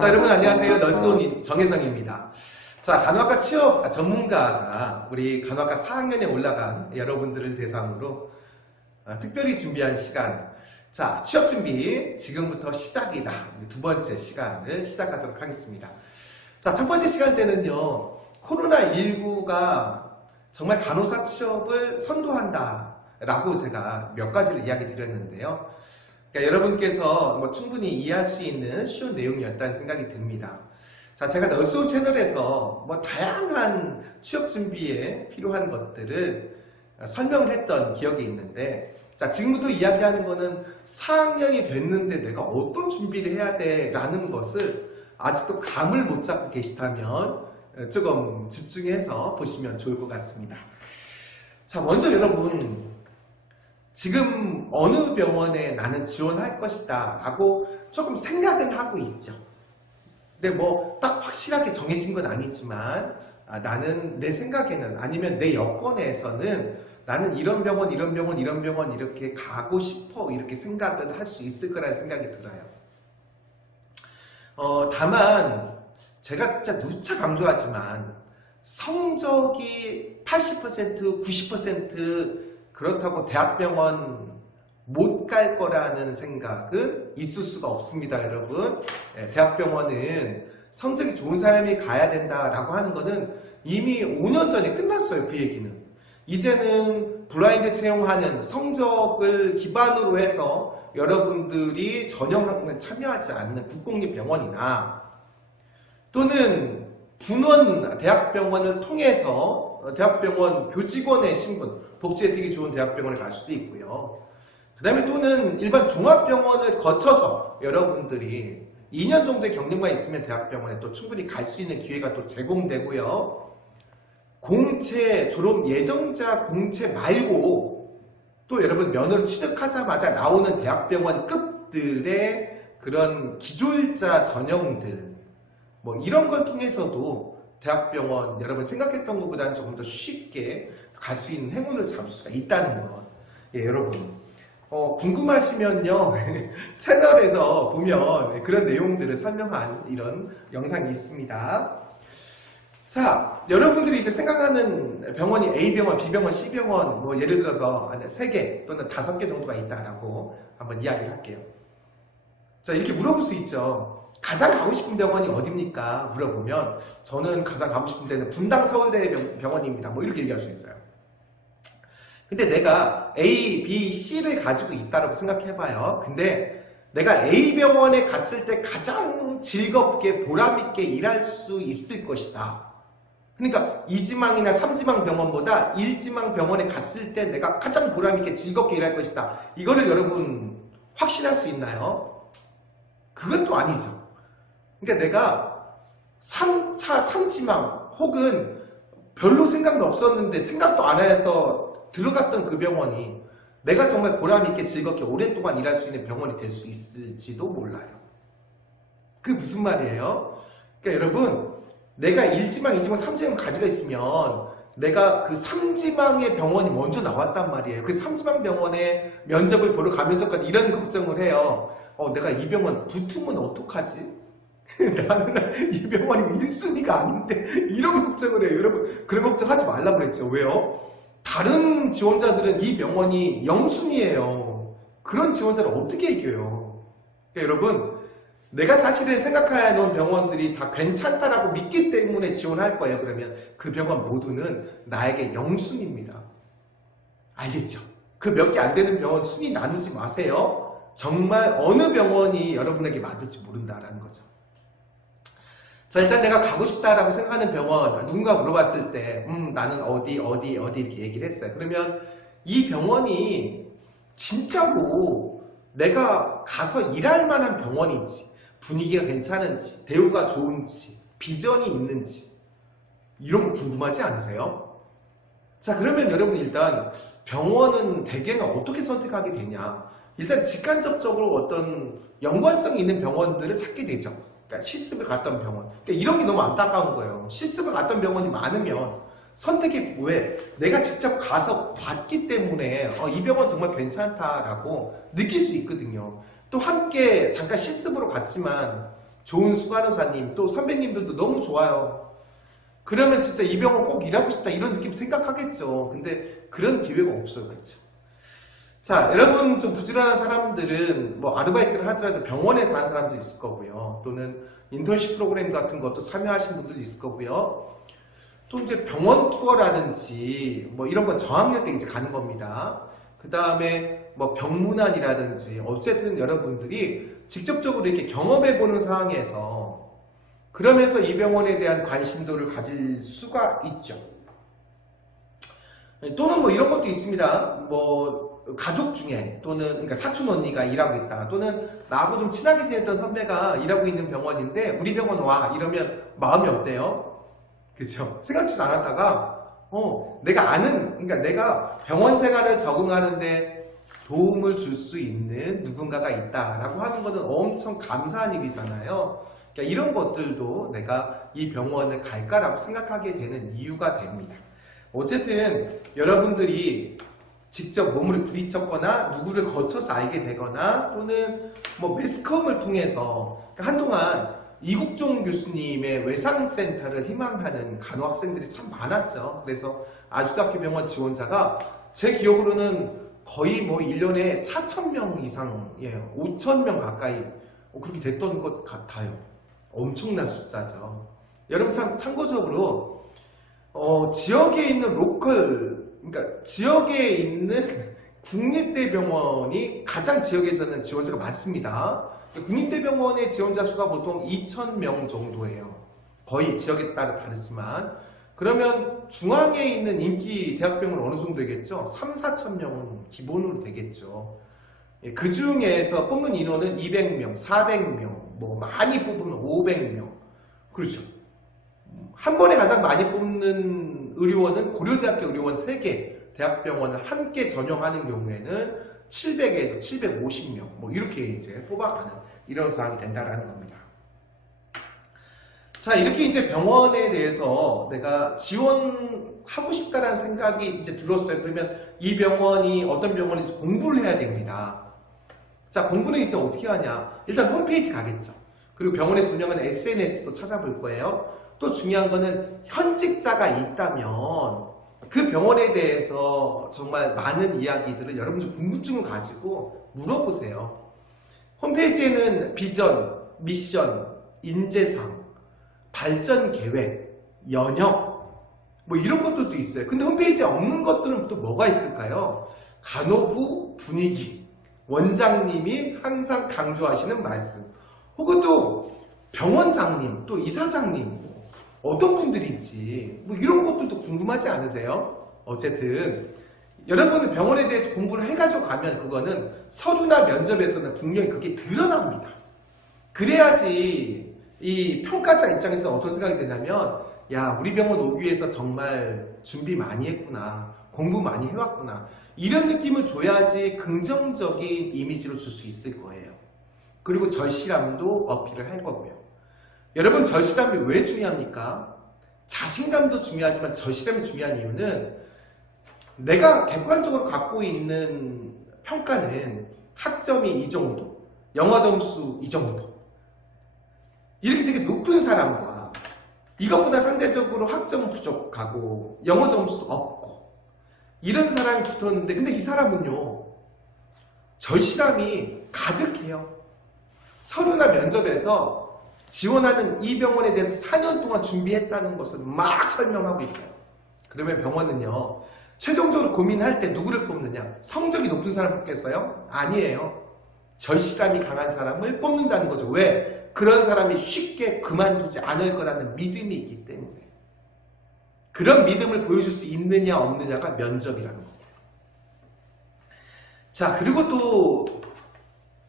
자, 여러분 안녕하세요. 널스온 정혜성입니다. 자, 간호학과 취업 전문가가 우리 간호학과 4학년에 올라간 여러분들을 대상으로 특별히 준비한 시간, 자, 취업 준비 지금부터 시작이다. 두 번째 시간을 시작하도록 하겠습니다. 자, 첫 번째 시간 때는요, 코로나19가 정말 간호사 취업을 선도한다 라고 제가 몇 가지를 이야기 드렸는데요. 그러니까 여러분께서 충분히 이해할 수 있는 쉬운 내용이었다는 생각이 듭니다. 자, 제가 널스온 채널에서 다양한 취업 준비에 필요한 것들을 설명을 했던 기억이 있는데, 자, 지금부터 이야기하는 거는 4학년이 됐는데 내가 어떤 준비를 해야 돼 라는 것을 아직도 감을 못 잡고 계시다면 조금 집중해서 보시면 좋을 것 같습니다. 자, 먼저 여러분, 지금 어느 병원에 나는 지원할 것이다 라고 조금 생각은 하고 있죠. 근데 딱 확실하게 정해진 건 아니지만, 나는 내 생각에는, 아니면 내 여건에서는 나는 이런 병원 이렇게 가고 싶어, 이렇게 생각을 할 수 있을 거라는 생각이 들어요. 다만 제가 진짜 누차 강조하지만 성적이 80%, 90% 그렇다고 대학병원 못 갈 거라는 생각은 있을 수가 없습니다, 여러분. 대학병원은 성적이 좋은 사람이 가야 된다라고 하는 거는 이미 5년 전에 끝났어요, 그 얘기는. 이제는 블라인드 채용하는 성적을 기반으로 해서 여러분들이 전형학원에 참여하지 않는 국공립병원이나 또는 분원 대학병원을 통해서 대학병원 교직원의 신분, 복지 혜택이 좋은 대학병원에 갈 수도 있고요. 그 다음에 또는 일반 종합병원을 거쳐서 여러분들이 2년 정도의 경력만 있으면 대학병원에 또 충분히 갈 수 있는 기회가 또 제공되고요. 공채 졸업 예정자 공채 말고 또 여러분 면허를 취득하자마자 나오는 대학병원급들의 그런 기졸자 전형들, 이런 걸 통해서도 대학병원 여러분 생각했던 것보다는 조금 더 쉽게 갈 수 있는 행운을 잡을 수가 있다는 것. 예, 여러분 궁금하시면요 채널에서 보면 그런 내용들을 설명한 이런 영상이 있습니다. 자, 여러분들이 이제 생각하는 병원이 A병원, B병원, C병원 예를 들어서 3개 또는 5개 정도가 있다라고 한번 이야기를 할게요. 자, 이렇게 물어볼 수 있죠. 가장 가고 싶은 병원이 어딥니까? 물어보면 저는 가장 가고 싶은 데는 분당 서울대 병원입니다. 이렇게 얘기할 수 있어요. 근데 내가 A, B, C를 가지고 있다고 생각해봐요. 근데 내가 A병원에 갔을 때 가장 즐겁게 보람있게 일할 수 있을 것이다. 그러니까 2지망이나 3지망 병원보다 1지망 병원에 갔을 때 내가 가장 보람있게 즐겁게 일할 것이다. 이거를 여러분 확신할 수 있나요? 그건 또 아니죠. 그러니까 내가 3지망 혹은 별로 생각도 없었는데 생각도 안 해서 들어갔던 그 병원이 내가 정말 보람있게 즐겁게 오랫동안 일할 수 있는 병원이 될 수 있을지도 몰라요. 그게 무슨 말이에요? 그러니까 여러분, 내가 1지망, 2지망, 3지망 가지고 있으면 내가 그 3지망의 병원이 먼저 나왔단 말이에요. 그 3지망 병원에 면접을 보러 가면서까지 이런 걱정을 해요. 내가 이 병원 붙으면 어떡하지? 나는 이 병원이 1순위가 아닌데 이런 걱정을 해요. 여러분, 그런 걱정하지 말라고 그랬죠. 왜요? 다른 지원자들은 이 병원이 0순위예요. 그런 지원자를 어떻게 이겨요? 그러니까 여러분, 내가 사실은 생각해 놓은 병원들이 다 괜찮다라고 믿기 때문에 지원할 거예요. 그러면 그 병원 모두는 나에게 0순위입니다. 알겠죠? 그 몇 개 안 되는 병원 순위 나누지 마세요. 정말 어느 병원이 여러분에게 맞을지 모른다라는 거죠. 자, 일단 내가 가고 싶다라고 생각하는 병원, 누군가 물어봤을 때 나는 어디 이렇게 얘기를 했어요. 그러면 이 병원이 진짜로 내가 가서 일할 만한 병원인지, 분위기가 괜찮은지, 대우가 좋은지, 비전이 있는지, 이런 거 궁금하지 않으세요? 자, 그러면 여러분 일단 병원은 대개는 어떻게 선택하게 되냐? 일단 직간접적으로 어떤 연관성이 있는 병원들을 찾게 되죠. 그러니까 실습을 갔던 병원. 그러니까 이런 게 너무 안타까운 거예요. 실습을 갔던 병원이 많으면 선택이 왜? 내가 직접 가서 봤기 때문에 이 병원 정말 괜찮다라고 느낄 수 있거든요. 또 함께 잠깐 실습으로 갔지만 좋은 수간호사님, 또 선배님들도 너무 좋아요. 그러면 진짜 이 병원 꼭 일하고 싶다 이런 느낌 생각하겠죠. 근데 그런 기회가 없어요. 그렇죠? 자, 여러분 좀 부지런한 사람들은 뭐 아르바이트를 하더라도 병원에서 하는 사람도 있을 거고요. 또는 인턴십 프로그램 같은 것도 참여하신 분들도 있을 거고요. 또 이제 병원 투어라든지 뭐 이런 건 저학년 때 이제 가는 겁니다. 그 다음에 뭐 병문안이라든지 어쨌든 여러분들이 직접적으로 이렇게 경험해보는 상황에서 그러면서 이 병원에 대한 관심도를 가질 수가 있죠. 또는 뭐 이런 것도 있습니다. 뭐 가족 중에 또는 그러니까 사촌 언니가 일하고 있다. 또는 나하고 좀 친하게 지냈던 선배가 일하고 있는 병원인데 우리 병원 와 이러면 마음이 어때요? 그죠? 생각지도 않았다가 내가 아는 그러니까 내가 병원 생활을 적응하는데 도움을 줄 수 있는 누군가가 있다라고 하는 것은 엄청 감사한 일이잖아요. 그러니까 이런 것들도 내가 이 병원을 갈까라고 생각하게 되는 이유가 됩니다. 어쨌든 여러분들이 직접 몸을 부딪혔거나 누구를 거쳐서 알게 되거나 또는 뭐 매스컴을 통해서 그러니까 한동안 이국종 교수님의 외상센터를 희망하는 간호학생들이 참 많았죠. 그래서 아주대학교 병원 지원자가 제 기억으로는 거의 뭐 1년에 4,000명 이상이에요. 5,000명 가까이 그렇게 됐던 것 같아요. 엄청난 숫자죠. 여러분 참고적으로 지역에 있는 그러니까 지역에 있는 국립대병원이 가장 지역에서는 지원자가 많습니다. 국립대병원의 지원자 수가 보통 2,000명 정도예요. 거의 지역에 따라 다르지만 그러면 중앙에 있는 인기 대학병원 어느 정도 되겠죠? 3, 4천 명은 기본으로 되겠죠. 그 중에서 뽑는 인원은 200명, 400명, 뭐 많이 뽑으면 500명. 그렇죠. 한 번에 가장 많이 뽑는 의료원은 고려대학교 의료원 3개 대학병원을 함께 전용하는 경우에는 700에서 750명 뭐 이렇게 이제 뽑아가는 이런 상황이 된다라는 겁니다. 자, 이렇게 이제 병원에 대해서 내가 지원하고 싶다라는 생각이 이제 들었어요. 그러면 이 병원이 어떤 병원인지 공부를 해야 됩니다. 자, 공부는 이제 어떻게 하냐? 일단 홈페이지 가겠죠. 그리고 병원에서 운영하는 SNS도 찾아볼 거예요. 또 중요한 거는 현직자가 있다면 그 병원에 대해서 정말 많은 이야기들을 여러분들 궁금증을 가지고 물어보세요. 홈페이지에는 비전, 미션, 인재상, 발전 계획, 연역 뭐 이런 것들도 있어요. 근데 홈페이지에 없는 것들은 또 뭐가 있을까요? 간호부 분위기, 원장님이 항상 강조하시는 말씀, 혹은 또 병원장님, 또 이사장님 어떤 분들인지 뭐 이런 것들도 궁금하지 않으세요? 어쨌든 여러분은 병원에 대해서 공부를 해가지고 가면 그거는 서류나 면접에서는 분명히 그게 드러납니다. 그래야지 이 평가자 입장에서 어떤 생각이 드냐면 야, 우리 병원 오기 위해서 정말 준비 많이 했구나, 공부 많이 해왔구나, 이런 느낌을 줘야지 긍정적인 이미지로 줄 수 있을 거예요. 그리고 절실함도 어필을 할 거고요. 여러분, 절실함이 왜 중요합니까? 자신감도 중요하지만 절실함이 중요한 이유는 내가 객관적으로 갖고 있는 평가는 학점이 이 정도, 영어 점수 이 정도, 이렇게 되게 높은 사람과 이것보다 상대적으로 학점 부족하고 영어 점수도 없고 이런 사람이 붙었는데, 근데 이 사람은요 절실함이 가득해요. 서류나 면접에서 지원하는 이 병원에 대해서 4년 동안 준비했다는 것을 막 설명하고 있어요. 그러면 병원은요 최종적으로 고민할 때 누구를 뽑느냐? 성적이 높은 사람 뽑겠어요? 아니에요. 절실함이 강한 사람을 뽑는다는 거죠. 왜? 그런 사람이 쉽게 그만두지 않을 거라는 믿음이 있기 때문에. 그런 믿음을 보여줄 수 있느냐 없느냐가 면접이라는 겁니다. 자, 그리고 또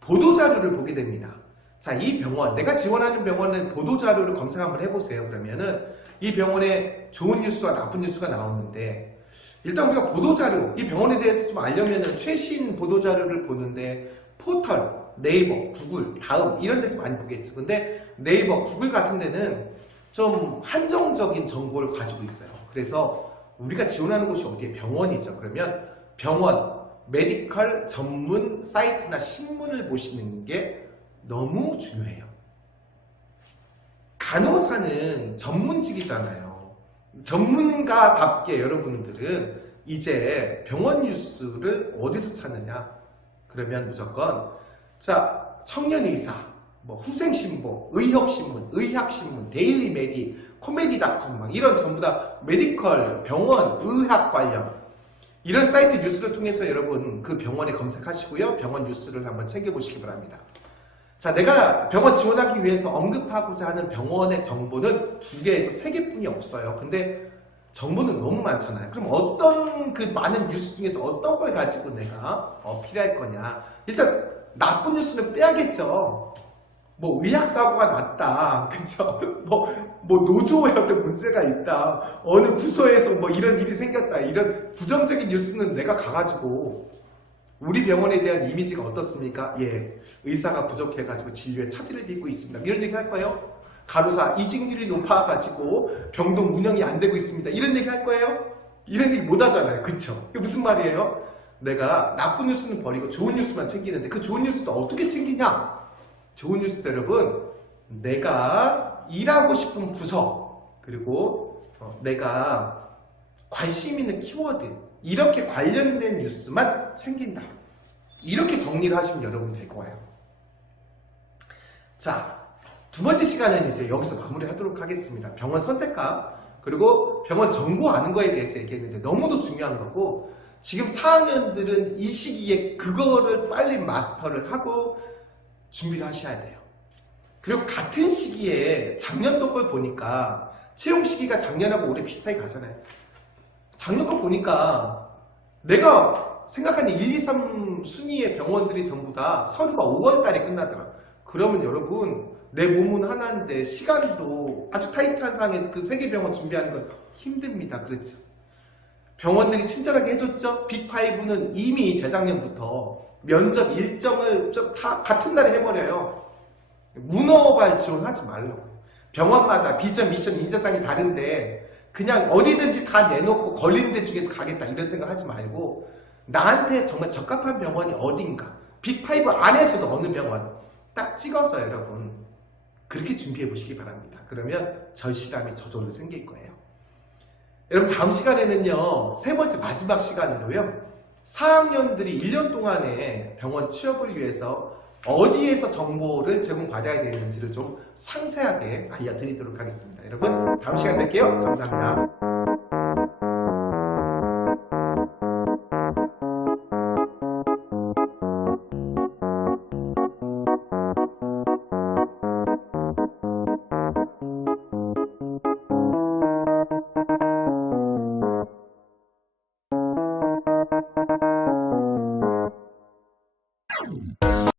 보도자료를 보게 됩니다. 자, 이 병원, 내가 지원하는 병원은 보도자료를 검색 한번 해보세요. 그러면은 이 병원에 좋은 뉴스와 나쁜 뉴스가 나오는데, 일단 우리가 보도자료, 이 병원에 대해서 좀 알려면은 최신 보도자료를 보는데 포털, 네이버, 구글, 다음 이런 데서 많이 보겠죠. 근데 네이버, 구글 같은 데는 좀 한정적인 정보를 가지고 있어요. 그래서 우리가 지원하는 곳이 어디에? 병원이죠. 그러면 병원, 메디컬 전문 사이트나 신문을 보시는 게 너무 중요해요. 간호사는 전문직이잖아요. 전문가답게 여러분들은 이제 병원 뉴스를 어디서 찾느냐? 그러면 무조건 자, 청년의사, 뭐 후생신보, 의협신문, 의학신문, 데일리메디, 코미디닷컴 막 이런 전부 다 메디컬, 병원, 의학 관련 이런 사이트 뉴스를 통해서 여러분 그 병원에 검색하시고요. 병원 뉴스를 한번 챙겨보시기 바랍니다. 자, 내가 병원 지원하기 위해서 언급하고자 하는 병원의 정보는 2개에서 3개뿐이 없어요. 근데 정보는 너무 많잖아요. 그럼 어떤 그 많은 뉴스 중에서 어떤 걸 가지고 내가 어필할 거냐. 일단 나쁜 뉴스는 빼야겠죠. 뭐 의학사고가 났다. 그쵸? 뭐 노조에 어떤 문제가 있다. 어느 부서에서 뭐 이런 일이 생겼다. 이런 부정적인 뉴스는 내가 가가지고 우리 병원에 대한 이미지가 어떻습니까? 예, 의사가 부족해가지고 진료에 차질을 빚고 있습니다. 이런 얘기 할 거예요? 간호사 이직률이 높아가지고 병동 운영이 안 되고 있습니다. 이런 얘기 할 거예요? 이런 얘기 못 하잖아요. 그쵸? 이게 무슨 말이에요? 내가 나쁜 뉴스는 버리고 좋은 뉴스만 챙기는데 그 좋은 뉴스도 어떻게 챙기냐? 좋은 뉴스 여러분, 내가 일하고 싶은 부서 그리고 내가 관심 있는 키워드 이렇게 관련된 뉴스만 챙긴다. 이렇게 정리를 하시면 여러분 될 거예요. 자, 2번째 시간은 이제 여기서 마무리하도록 하겠습니다. 병원 선택과 그리고 병원 정보 아는 거에 대해서 얘기했는데 너무도 중요한 거고 지금 4학년들은 이 시기에 그거를 빨리 마스터를 하고 준비를 하셔야 돼요. 그리고 같은 시기에 작년도 걸 보니까 채용 시기가 작년하고 올해 비슷하게 가잖아요. 작년 거 보니까 내가 생각하는 1, 2, 3 순위의 병원들이 전부 다 서류가 5월 달에 끝나더라. 그러면 여러분 내 몸은 하나인데 시간도 아주 타이트한 상황에서 그 3개 병원 준비하는 건 힘듭니다. 그렇죠? 병원들이 친절하게 해줬죠? 빅5는 이미 재작년부터 면접 일정을 다 같은 날에 해버려요. 문어발 지원하지 말라고. 병원마다 비전, 미션, 인사상이 다른데 그냥 어디든지 다 내놓고 걸리는 데 중에서 가겠다 이런 생각 하지 말고 나한테 정말 적합한 병원이 어딘가 빅5 안에서도 어느 병원 딱 찍어서 여러분 그렇게 준비해 보시기 바랍니다. 그러면 절실함이 저절로 생길 거예요. 여러분 다음 시간에는요 3번째 마지막 시간으로요 4학년들이 1년 동안에 병원 취업을 위해서 어디에서 정보를 제공받아야 되는지를 좀 상세하게 알려드리도록 하겠습니다. 여러분 다음 시간에 뵐게요. 감사합니다.